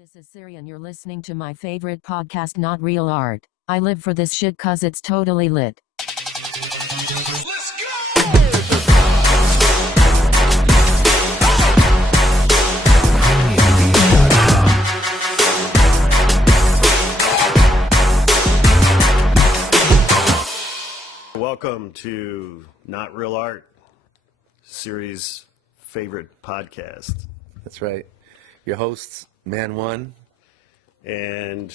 this is Siri and you're listening to my favorite podcast, Not Real Art. I live for this shit cause it's totally lit. Let's go! Welcome to Not Real Art, Siri's favorite podcast. That's right. Your hosts, Man One, And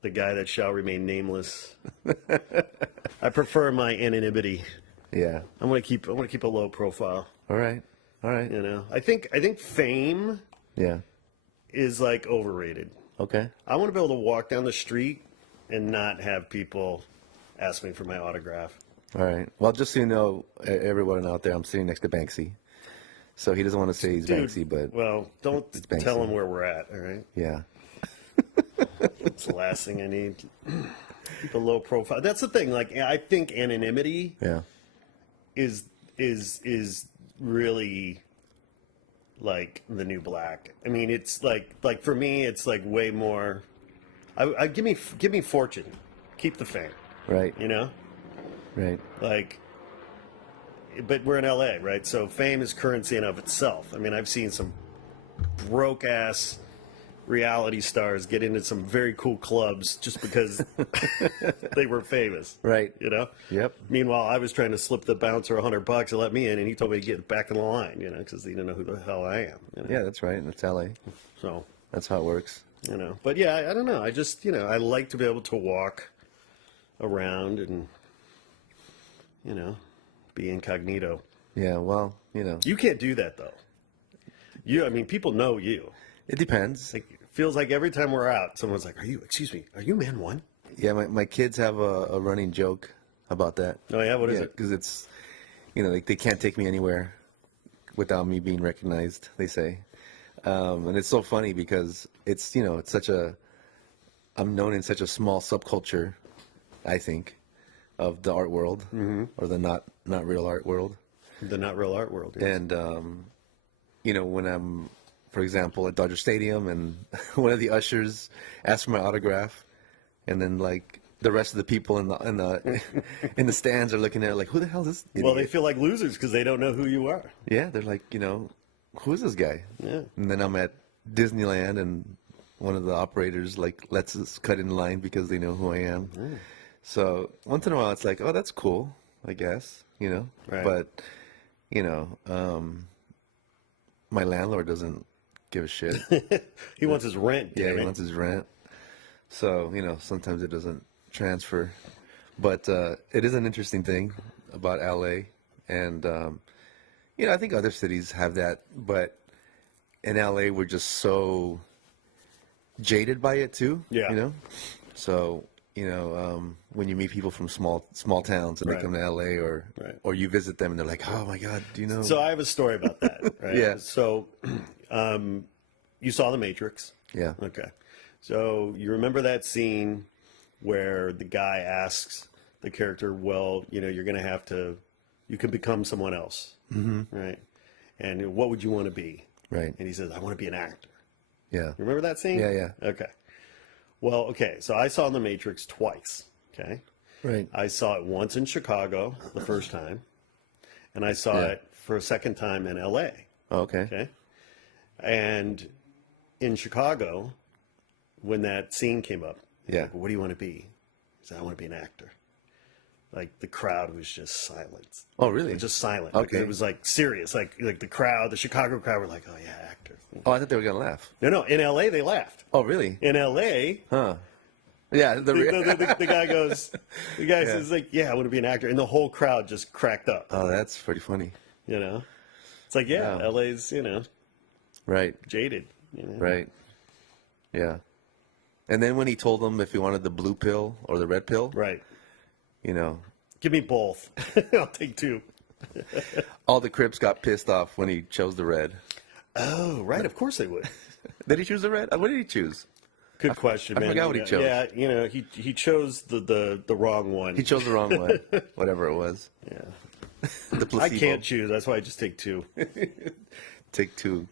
the guy that shall remain nameless. I prefer my anonymity. yeah. I want to keep a low profile. All right. You know, I think fame Yeah. is like overrated. Okay. I want to be able to walk down the street and not have people ask me for my autograph. All right. Well, just so you know, everyone out there, I'm sitting next to Banksy. So he doesn't want to say he's Dude, Banksy, but well, don't it's Banksy. tell him where we're at. All right. Yeah. That's the last thing I need. Keep a low profile. That's the thing. Like, I think anonymity Yeah. is really like the new black. I mean, it's like for me, it's like way more. I give me fortune, keep the fame. Right. You know, Right. like. But we're in LA, right? So fame is currency in of itself. I mean, I've seen some broke ass reality stars get into some very cool clubs just because they were famous. Right. You know? Yep. Meanwhile, I was trying to slip the bouncer $100 to let me in, and he told me to get back in the line, you know, because he didn't know who the hell I am. You know? Yeah, that's right. That's LA. So, That's how it works. you know. But yeah, I don't know. I just, you know, I like to be able to walk around and, you know, be incognito. Yeah. Well, you know, You can't do that though. I mean, people know you. it depends. Like, it feels like every time we're out, someone's like, excuse me, are you Man One? Yeah. My kids have a running joke about that. Oh yeah, what is Yeah, it? because it's, you know, like they can't take me anywhere without me being recognized, they say. And it's so funny because it's, you know, I'm known in such a small subculture, I think, of the art world, or the not real art world. The not real art world. Yes. And, you know, when I'm, for example, at Dodger Stadium and one of the ushers asks for my autograph, and then like the rest of the people in the stands are looking at it like, who the hell is this idiot? Well, they feel like losers because they don't know who you are. Yeah, they're like, you know, who is this guy? Yeah. And then I'm at Disneyland and one of the operators like lets us cut in line because they know who I am. So once in a while it's like, oh, that's cool, I guess, you know. Right. But, you know, my landlord doesn't give a shit. He wants his rent. Yeah, damn he it. wants his rent. So, you know, sometimes it doesn't transfer. But it is an interesting thing about LA. And, you know, I think other cities have that. But in LA, we're just so jaded by it, too. Yeah. You know? So, you know, when you meet people from small towns and Right. they come to LA Right. or you visit them and they're like, oh, my God, do you know? So I have a story about that. Right? Yeah. So, you saw The Matrix. Yeah. Okay. So you remember that scene where the guy asks the character, well, you know, you're going to have to, you can become someone else. Mm-hmm. Right. And what would you want to be? Right. And he says, I want to be an actor. Yeah. Remember that scene? Yeah, yeah. Okay. Well, okay. So I saw The Matrix twice. Okay. Right. I saw it once in Chicago the first time, and I saw Yeah. it for a second time in LA. Oh, okay. Okay. And in Chicago, when that scene came up, Yeah. like, what do you want to be? He said, I want to be an actor. Like the crowd was just silent. Oh, really? Just silent. Okay. Because it was like serious. Like the crowd, the Chicago crowd were like, oh yeah, actor. Oh, I thought they were going to laugh. No, in LA they laughed. Oh, really? In LA, Huh. Yeah. the guy goes, the guy says like, yeah, I want to be an actor. And the whole crowd just cracked up. Oh, that's pretty funny. You know? It's like, yeah, Wow. LA's, you know, Right. jaded. You know? Right. Yeah. And then when he told them if he wanted the blue pill or the red pill, Right. you know, Give me both. I'll take two. all the Crips got pissed off when he chose the red. Oh, right. Of course they would. Did he choose the red? What did he choose? Good question, I man. forgot what he chose. Yeah, you know, he chose the wrong one. He chose the wrong one, whatever it was. Yeah. The placebo. I can't choose. That's why I just take two. Take two.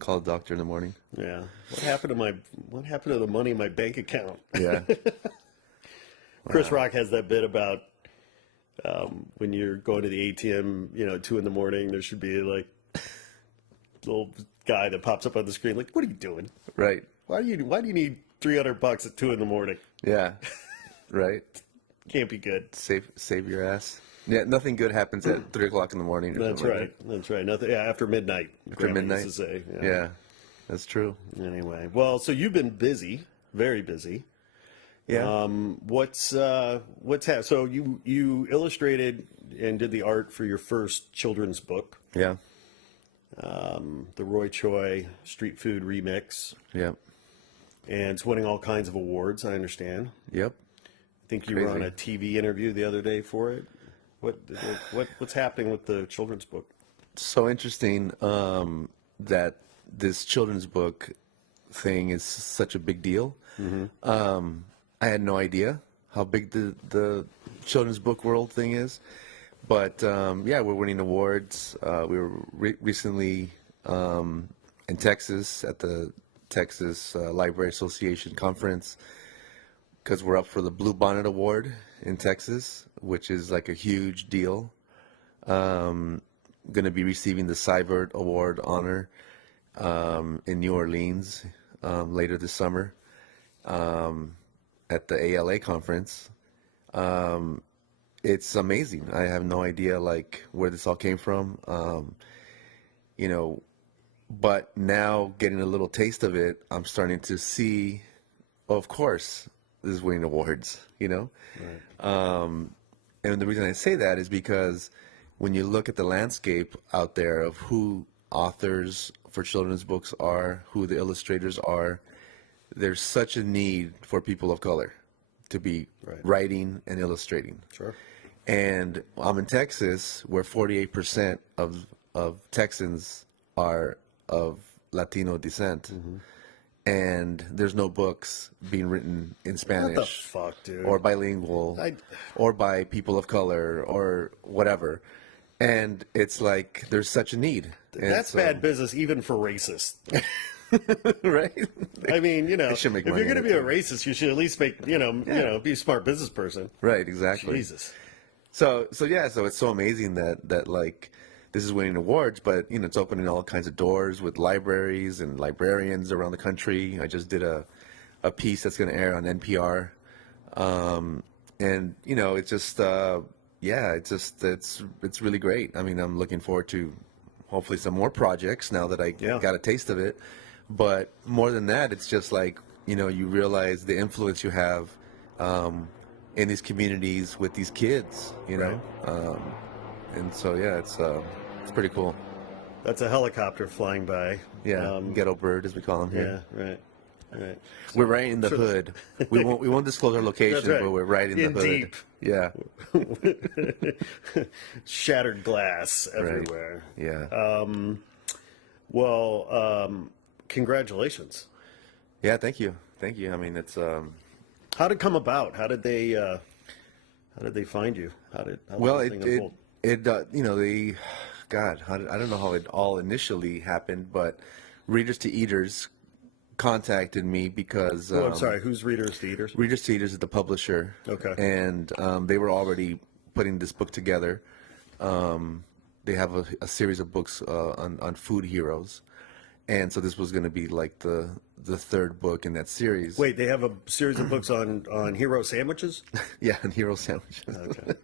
Call a doctor in the morning. Yeah. What happened to the money in my bank account? Yeah. Chris Rock has that bit about when you're going to the ATM, 2 in the morning, there should be like a little guy that pops up on the screen, like, what are you doing? Right. Why do you need $300 at 2 in the morning? Yeah. Right. Can't be good. Save your ass. Yeah, nothing good happens at 3 o'clock in the morning. Or That's something right. like that. That's right. Nothing. Yeah, after midnight. After Grandma midnight. used to say. Yeah, that's true. Anyway, well, so you've been busy, very busy. Yeah. So you illustrated and did the art for your first children's book, Yeah. the Roy Choi Street Food Remix, Yep. and it's winning all kinds of awards. I understand. Yep. I think you were on Crazy. a TV interview the other day for it. What's happening with the children's book? So interesting that this children's book thing is such a big deal. I had no idea how big the children's book world thing is, but yeah, we're winning awards. We were recently in Texas at the Texas Library Association conference because we're up for the Blue Bonnet Award in Texas, which is like a huge deal. Going to be receiving the Cybert Award honor in New Orleans later this summer at the ALA conference. It's amazing. I have no idea like where this all came from. But now getting a little taste of it, I'm starting to see, of course, this is winning awards, Right. And the reason I say that is because when you look at the landscape out there of who authors for children's books are, who the illustrators are, there's such a need for people of color to be writing and illustrating. Sure. And I'm in Texas, where 48% of Texans are of Latino descent. And there's no books being written in Spanish. What the fuck, dude? Or bilingual, or by people of color, or whatever. And it's like there's such a need. And That's bad business, even for racists. Right? I mean, should make if money you're going to on be it, a racist, you should at least make, be a smart business person. Right, exactly. Jesus. So it's so amazing that like this is winning awards, but it's opening all kinds of doors with libraries and librarians around the country. I just did a piece that's going to air on NPR, and it's just it's really great. I mean, I'm looking forward to hopefully some more projects now that I got a taste of it. But more than that, it's just like you realize the influence you have in these communities with these kids, and so it's pretty cool. That's a helicopter flying by. Yeah, ghetto bird as we call him here. Yeah, right. We're right in the hood. We won't disclose our location, That's right. but we're right in the hood. Deep. Yeah. Shattered glass everywhere. Yeah. Congratulations. Yeah, thank you. I mean, it's How did it come about? How did they find you? How did this thing unfold? I don't know how it all initially happened, but Readers to Eaters contacted me because I'm sorry. Who's Readers to Eaters? Readers to Eaters is the publisher. Okay. And they were already putting this book together. They have a series of books on food heroes, and so this was going to be like the third book in that series. Wait, they have a series of books on hero sandwiches? Yeah, on hero sandwiches. Okay.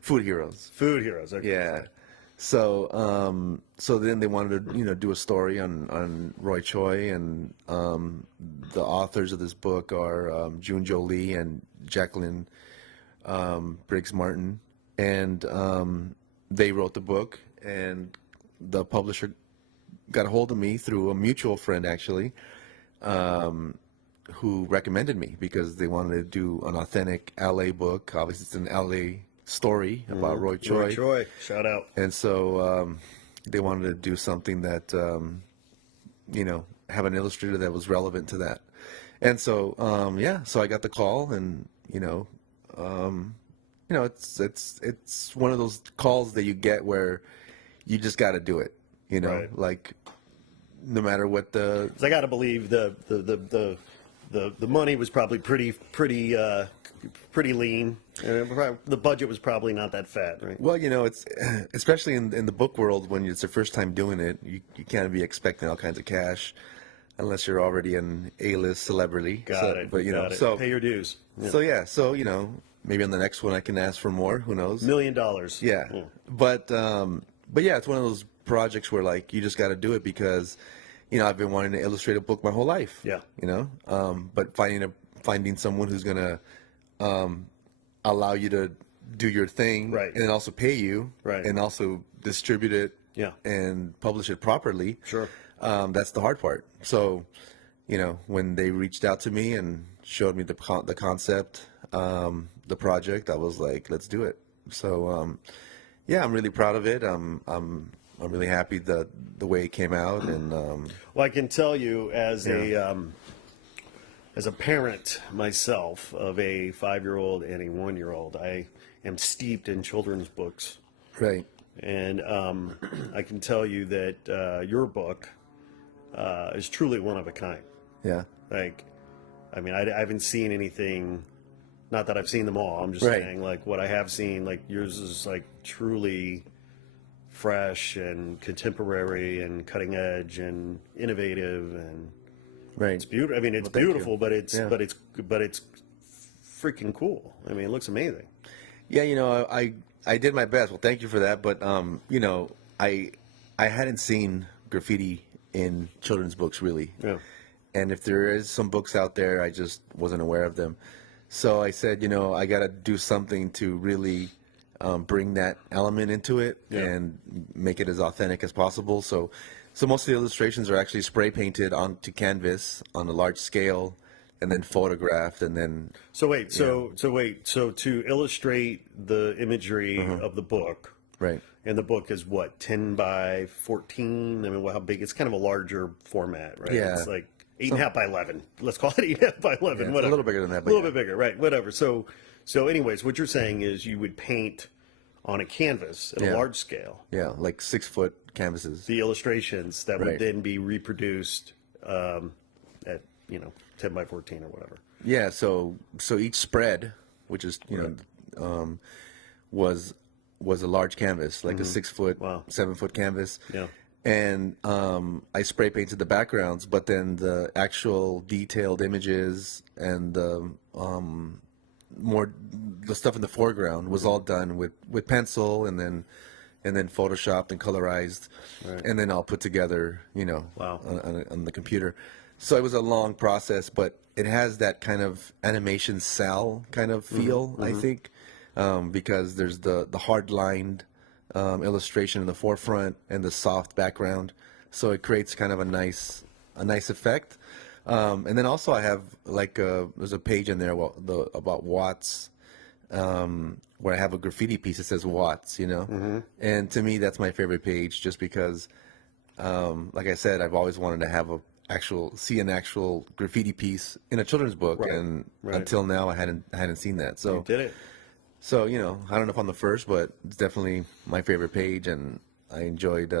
Food heroes. Food heroes. Okay. Yeah. So then they wanted to do a story on Roy Choi, and the authors of this book are June Jolie and Jacqueline Briggs Martin, and they wrote the book, and the publisher got a hold of me through a mutual friend actually, who recommended me because they wanted to do an authentic LA book. Obviously, it's an LA story about Roy Choi. Roy Choi, shout out. And so they wanted to do something that, have an illustrator that was relevant to that. And so, so I got the call, and it's one of those calls that you get where you just got to do it. Right. Like no matter what the 'Cause I got to believe the money was probably pretty lean. The budget was probably not that fat, right? well, you know, it's especially in the book world when it's your first time doing it, you can't be expecting all kinds of cash unless you're already an A-list celebrity. Got it. But you know, Got it. so Pay your dues. Yeah. so you know, maybe on the next one I can ask for more. Who knows? $1 million. Yeah. But yeah, it's one of those projects where like you just got to do it because, you know, I've been wanting to illustrate a book my whole life. Yeah. You know, but finding someone who's gonna allow you to do your thing, Right. and then also pay you, Right. and also distribute it, Yeah. and publish it properly. Sure. That's the hard part. So, you know, when they reached out to me and showed me the concept, the project, I was like, let's do it. So, yeah, I'm really proud of it. I'm really happy the way it came out, and Well, I can tell you as a parent myself of a 5-year-old and a 1-year-old, I am steeped in children's books. right, And I can tell you that your book is truly one of a kind. yeah, Like, I mean, I haven't seen anything, not that I've seen them all, I'm just Right. saying, like, what I have seen, like, yours is, like, truly fresh and contemporary and cutting edge and innovative, and right. it's beautiful. I mean, it's thank you. beautiful, but it's Yeah. but it's freaking cool. I mean, it looks amazing. Yeah, you know, I did my best. Well, thank you for that. But you know, I hadn't seen graffiti in children's books really. Yeah. And if there is some books out there, I just wasn't aware of them. So I said, you know, I got to do something to really bring that element into it Yeah. and make it as authentic as possible. So most of the illustrations are actually spray painted onto canvas on a large scale, and then photographed, and then So wait, so to illustrate the imagery of the book, right. and the book is what, 10 by 14? I mean, how big? It's kind of a larger format, right? Yeah. It's like 8.5 by 11. Let's call it 8.5 by 11. Yeah, it's whatever. a little bigger than that, A but little yeah. bit bigger, right? Whatever. So anyways, what you're saying is you would paint on a canvas at Yeah. a large scale Yeah, like 6-foot canvases. the illustrations that would Right. then be reproduced at 10 by 14 or whatever. Yeah, so each spread, which is was a large canvas, like a 6-foot, Wow. 7-foot canvas. Yeah. And I spray painted the backgrounds, but then the actual detailed images and the stuff in the foreground was all done with pencil, and then photoshopped and colorized, Right. and then all put together, Wow. on the computer. So it was a long process, but it has that kind of animation cell kind of feel, I think, because there's the hard lined illustration in the forefront and the soft background, so it creates kind of a nice effect. And then also I have there's a page in there about Watts, where I have a graffiti piece that says Watts, and to me that's my favorite page, just because, like I said, I've always wanted to have see an actual graffiti piece in a children's book, Right, and right. until now I hadn't seen that. So You did it. So, I don't know if I'm the first, but it's definitely my favorite page, and I enjoyed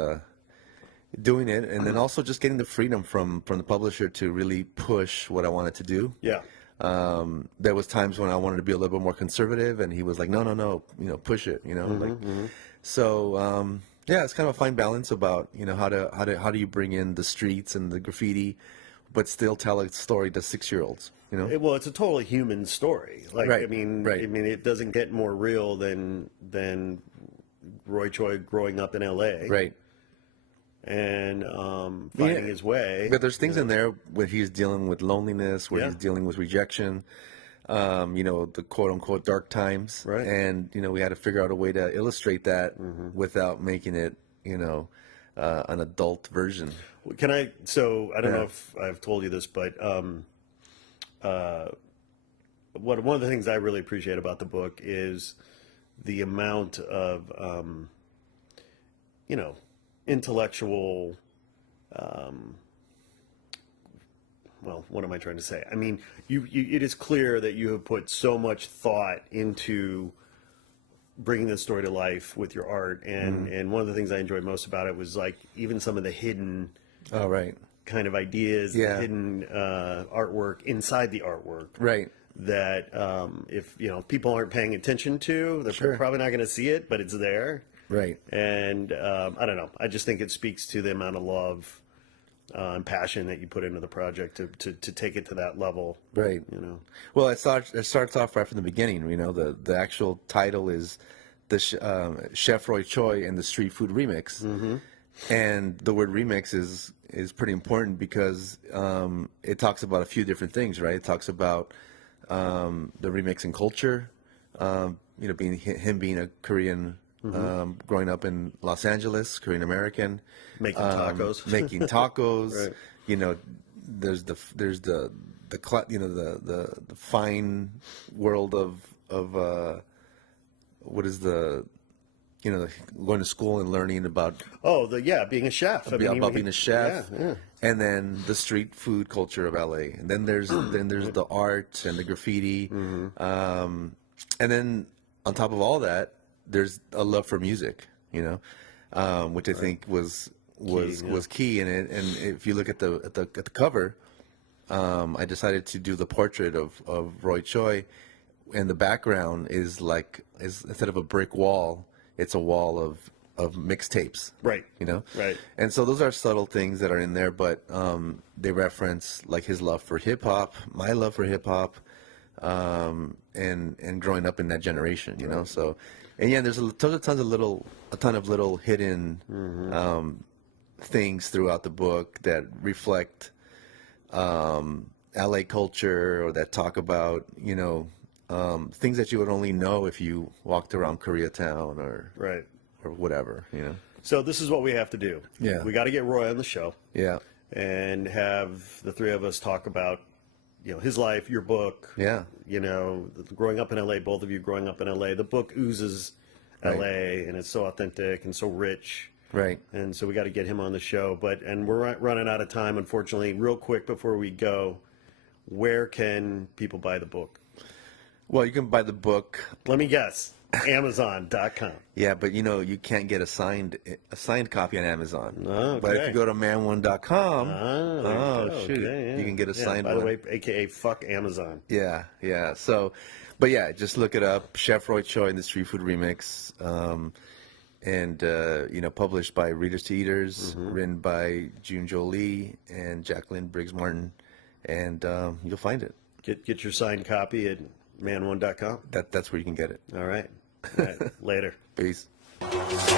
doing it. And then also just getting the freedom from the publisher to really push what I wanted to do. Yeah. There was times when I wanted to be a little bit more conservative, and he was like, no, push it, So, yeah, it's kind of a fine balance about, how do you bring in the streets and the graffiti, but still tell a story to 6-year-olds, Well, it's a totally human story. Like, Right, I mean, right. it doesn't get more real than Roy Choi growing up in L.A. Right. and finding his way. But there's things in there where he's dealing with loneliness, where Yeah. he's dealing with rejection, the quote unquote dark times. Right. And, we had to figure out a way to illustrate that without making it, an adult version. Can I? So I don't Yeah. know if I've told you this, but one of the things I really appreciate about the book is the amount of intellectual. Well, what am I trying to say? I mean, it is clear that you have put so much thought into bringing this story to life with your art, and one of the things I enjoyed most about it was like even some of the hidden Oh, right. kind of ideas, Yeah. the hidden artwork inside the artwork. Right. That if people aren't paying attention to, they're Sure. probably not going to see it, but it's there. Right. And I don't know. I just think it speaks to the amount of love and passion that you put into the project to take it to that level. Right. Well, it starts off right from the beginning. The actual title is the Chef Roy Choi and the Street Food Remix. Mm-hmm. And the word remix is pretty important because it talks about a few different things, right? It talks about the remixing culture, being a Korean, growing up in Los Angeles, Korean American, Making tacos. making tacos. Right. There's the fine world of what is going to school and learning about being a chef. about being a chef, yeah. and then the street food culture of LA, and then there's the art and the graffiti, and then on top of all that, there's a love for music, which I think was key in it. And if you look at the cover, I decided to do the portrait of Roy Choi, and the background is instead of a brick wall, it's a wall of mixtapes. Right. Right. And so those are subtle things that are in there, but they reference like his love for hip hop, my love for hip hop, and growing up in that generation, So, and yeah, there's a ton of little hidden things throughout the book that reflect LA culture, or that talk about things that you would only know if you walked around Koreatown or whatever, So this is what we have to do. Yeah. We got to get Roy on the show. Yeah. And have the three of us talk about, his life, your book. Yeah. Growing up in LA, both of you growing up in LA. The book oozes Right. LA, and it's so authentic and so rich. Right. And so we got to get him on the show. And we're running out of time, unfortunately. Real quick before we go, where can people buy the book? Well, you can buy the book. Let me guess. Amazon.com. Yeah, but you can't get a signed copy on Amazon. Okay. But if you go to man1.com, shoot, Okay, yeah. you can get a signed by one. the way, AKA fuck Amazon. Yeah. So, but yeah, just look it up. Chef Roy Choi and the Street Food Remix, and published by Readers to Eaters, written by June Jolie and Jacqueline Briggs Martin, and you'll find it. Get your signed copy at man1.com. That's where you can get it. All right. All right. Later. Peace. Let's